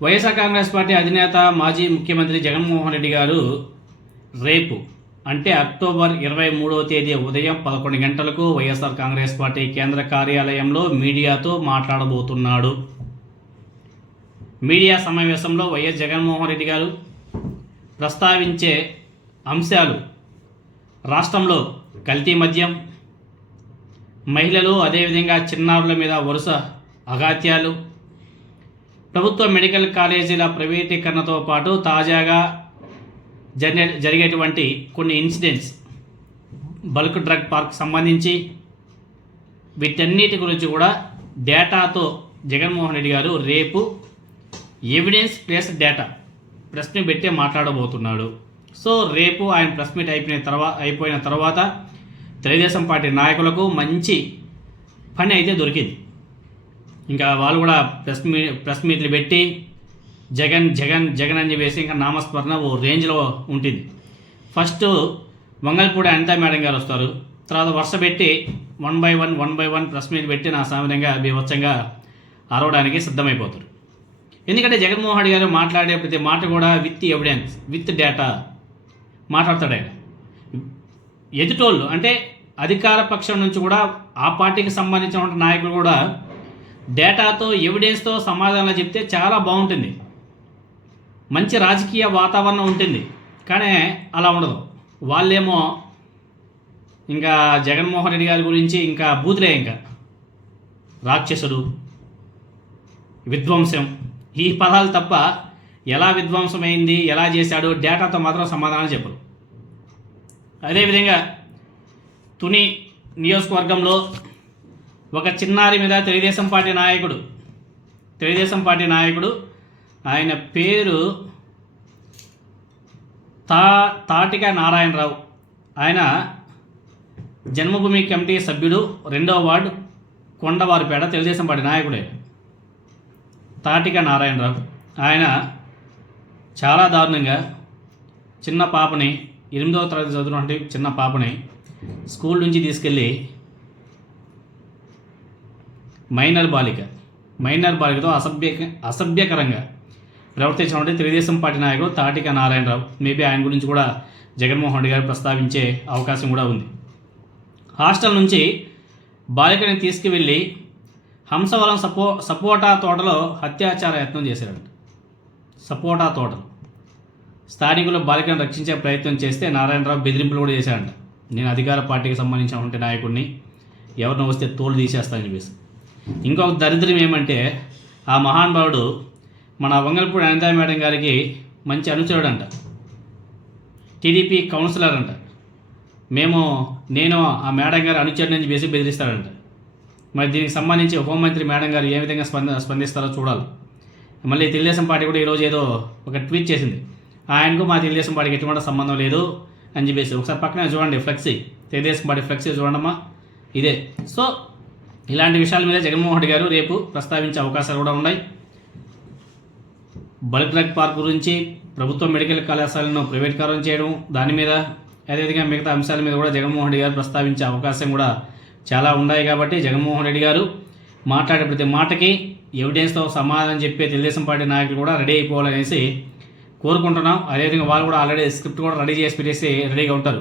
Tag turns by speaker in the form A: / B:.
A: YSR Congress party అధినేత మాజీ ముఖ్యమంత్రి జగన్మోహన్ రెడ్డి గారు రేపు అంటే అక్టోబర్ ఇరవై మూడవ తేదీ ఉదయం పదకొండు గంటలకు వైఎస్ఆర్ కాంగ్రెస్ పార్టీ కేంద్ర కార్యాలయంలో మీడియాతో మాట్లాడబోతున్నాడు. మీడియా సమావేశంలో వైఎస్ జగన్మోహన్ రెడ్డి గారు ప్రస్తావించే అంశాలు రాష్ట్రంలో కల్తీ మద్యం మహిళలు అదేవిధంగా చిన్నారుల మీద వరుస అఘాత్యాలు ప్రభుత్వ మెడికల్ కాలేజీల ప్రైవేటీకరణతో పాటు తాజాగా జరిగే జరిగేటువంటి కొన్ని ఇన్సిడెంట్స్. బల్క్ డ్రగ్ పార్క్ సంబంధించి వీటన్నిటి గురించి కూడా డేటాతో జగన్మోహన్ రెడ్డి గారు రేపు evidence plus data press meet పెట్టే మాట్లాడబోతున్నాడు. సో రేపు ఆయన ప్రెస్ మీట్ అయిపోయిన తర్వాత అయిపోయిన తర్వాత తెలుగుదేశం పార్టీ నాయకులకు మంచి పని అయితే దొరికింది. ఇంకా వాళ్ళు కూడా ప్రెస్ మీ ప్రెస్ మీట్లు పెట్టి జగన్ జగన్ జగన్ అని చెప్పేసి ఇంకా నామస్మరణ ఓ రేంజ్లో ఉంటుంది. ఫస్ట్ వంగల్పూడి అనితా మేడం గారు వస్తారు. తర్వాత వరుస పెట్టి one by one one by one press meet పెట్టి నా సామాన్యంగా బీభత్సంగా అరవడానికి సిద్ధమైపోతారు. ఎందుకంటే జగన్మోహన్ రెడ్డి గారు మాట్లాడే ప్రతి మాట కూడా విత్ ఎవిడెన్స్ విత్ డేటా మాట్లాడతాడు ఆయన. ఎదుటోళ్ళు అంటే అధికార పక్షం నుంచి కూడా ఆ పార్టీకి సంబంధించిన నాయకులు కూడా డేటాతో ఎవిడెన్స్తో సమాధానాలు చెప్తే చాలా బాగుంటుంది. మంచి రాజకీయ వాతావరణం ఉంటుంది. కానీ అలా ఉండదు. వాళ్ళేమో ఇంకా జగన్మోహన్ రెడ్డి గారి గురించి ఇంకా బూతులే ఇంకా. రాక్షసుడు విధ్వంసం. ఈ పదాలు తప్ప ఎలా విధ్వంసమైంది ఎలా చేశాడు డేటాతో మాత్రం సమాధానం చెప్పరు. అదేవిధంగా తుని నియోజకవర్గంలో ఒక చిన్నారి మీద తెలుగుదేశం పార్టీ నాయకుడు తెలుగుదేశం పార్టీ నాయకుడు ఆయన పేరు తా తాటిక నారాయణరావు. ఆయన జన్మభూమి కమిటీ సభ్యుడు రెండవ వార్డు కొండవారిపేట తెలుగుదేశం పార్టీ నాయకుడే. తాటిక నారాయణరావు. ఆయన చాలా దారుణంగా చిన్న పాపని ఎనిమిదవ తరగతి చదువుతున్నటువంటి చిన్న పాపని స్కూల్ నుంచి తీసుకెళ్ళి మైనర్ బాలిక. మైనర్ బాలికతో అసభ్య అసభ్యకరంగా ప్రవర్తించడం తెలుగుదేశం పార్టీ నాయకుడు తాటిక నారాయణరావు. మేబీ ఆయన గురించి కూడా జగన్మోహన్ రెడ్డి గారు ప్రస్తావించే అవకాశం కూడా ఉంది. హాస్టల్ నుంచి బాలికని తీసుకువెళ్ళి హంసవరం సపో సపోటా తోటలో అత్యాచార యత్నం చేశారంట. సపోటా తోటలు స్థానికులు బాలికను రక్షించే ప్రయత్నం చేస్తే నారాయణరావు బెదిరింపులు కూడా చేశారంట. నేను అధికార పార్టీకి సంబంధించినటువంటి నాయకుడిని ఎవరినో వస్తే తోలు తీసేస్తానని చెప్పేసి. ఇంకొక దరిద్రం ఏమంటే ఆ మహానుభావుడు మన వంగల్పూడి అనితా మేడం గారికి మంచి అనుచరుడు అంట టీడీపీ కౌన్సిలర్ అంట మేము నేను ఆ మేడం గారు అనుచరుడు నుంచి వేసి బెదిరిస్తాడంట. మరి దీనికి సంబంధించి హోంమంత్రి మేడం గారు ఏ విధంగా స్పంద స్పందిస్తారో చూడాలి. మళ్ళీ తెలుగుదేశం పార్టీ కూడా ఈరోజు ఏదో ఒక ట్వీట్ చేసింది. ఆయనకు మా తెలుగుదేశం పార్టీకి ఎటువంటి సంబంధం లేదు అని చెప్పేసి. ఒకసారి పక్కన చూడండి ఫ్లెక్సీ. తెలుగుదేశం పార్టీ ఫ్లెక్సీ చూడండమ్మా. ఇదే. సో ఇలాంటి విషయాల మీద జగన్మోహన్ రెడ్డి గారు రేపు ప్రస్తావించే అవకాశాలు కూడా ఉన్నాయి. బల్క్ డ్రగ్ పార్క్ గురించి ప్రభుత్వ మెడికల్ కళాశాలను ప్రైవేటీకరణ చేయడం దాని మీద అదేవిధంగా మిగతా అంశాల మీద కూడా జగన్మోహన్ రెడ్డి గారు ప్రస్తావించే అవకాశం కూడా చాలా ఉన్నాయి కాబట్టి జగన్మోహన్ రెడ్డి గారు మాట్లాడే ప్రతి మాటకి ఎవిడెన్స్తో సమాధానం చెప్పే తెలుగుదేశం పార్టీ నాయకులు కూడా రెడీ అయిపోవాలనేసి కోరుకుంటున్నాం. అదేవిధంగా వాళ్ళు కూడా ఆల్రెడీ స్క్రిప్ట్ కూడా రెడీ చేసి పెట్టేసి రెడీగా ఉంటారు.